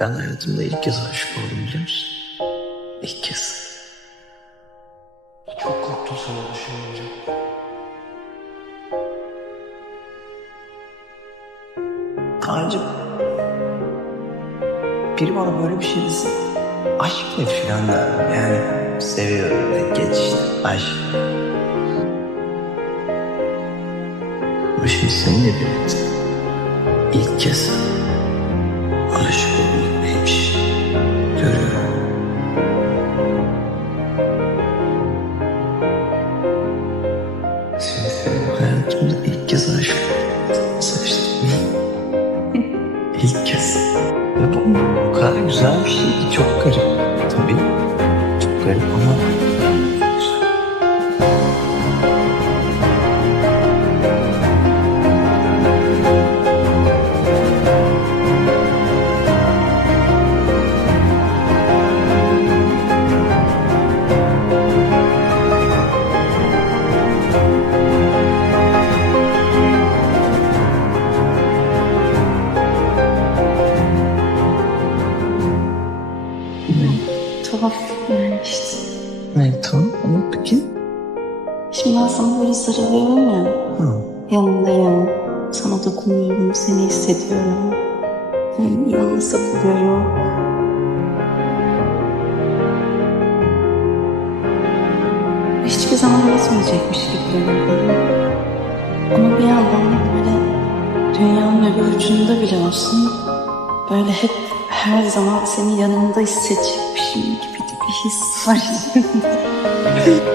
Ben hayatımda ilk kez aşık oldum biliyor musun? İlk kez. Çok korktum sana düşününce. Önce biri bana böyle bir şey desin. Aşk ne filan derdim. Yani seviyorum de geç işte aşk. Ama şimdi seninle birlikte ilk kez aşık olmak hayatımda ilk kez aşık. Seçtim. ilk kez. Ve bu o kadar güzel bir şey ki çok garip. Tabii çok garip ama Tuhaf yani işte. Ne tamam ama peki? Şimdi ben sana böyle sarılıyorum ya. Hı. Yanındayım. Sana dokunuyorum. Seni hissediyorum. Yani yalnız buluyorum. Hiçbir zaman bitmeyecekmiş gibi geliyor. Ama bir yandan da böyle dünyanın öbür ucunda bile olsun böyle hep her zaman seni yanımda hissedecekmişim gibi bir his var.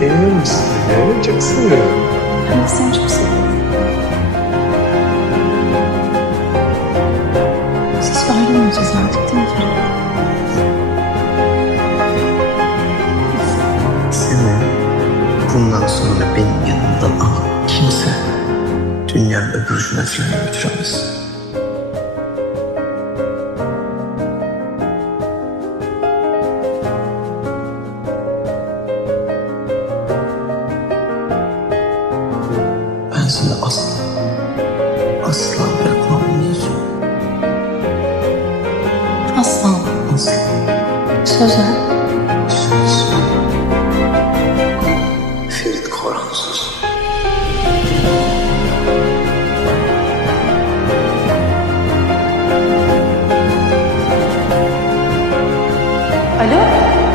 Seviyor musun? Evet çok seviyorum. Ben seni çok seviyorum. Dünyanın öbür ucuna falan götüremez. Ben seni asla, asla bırakmam Nizu. Aslan. Asla. Söz ver. Söz. Ferit Koransız. Alo?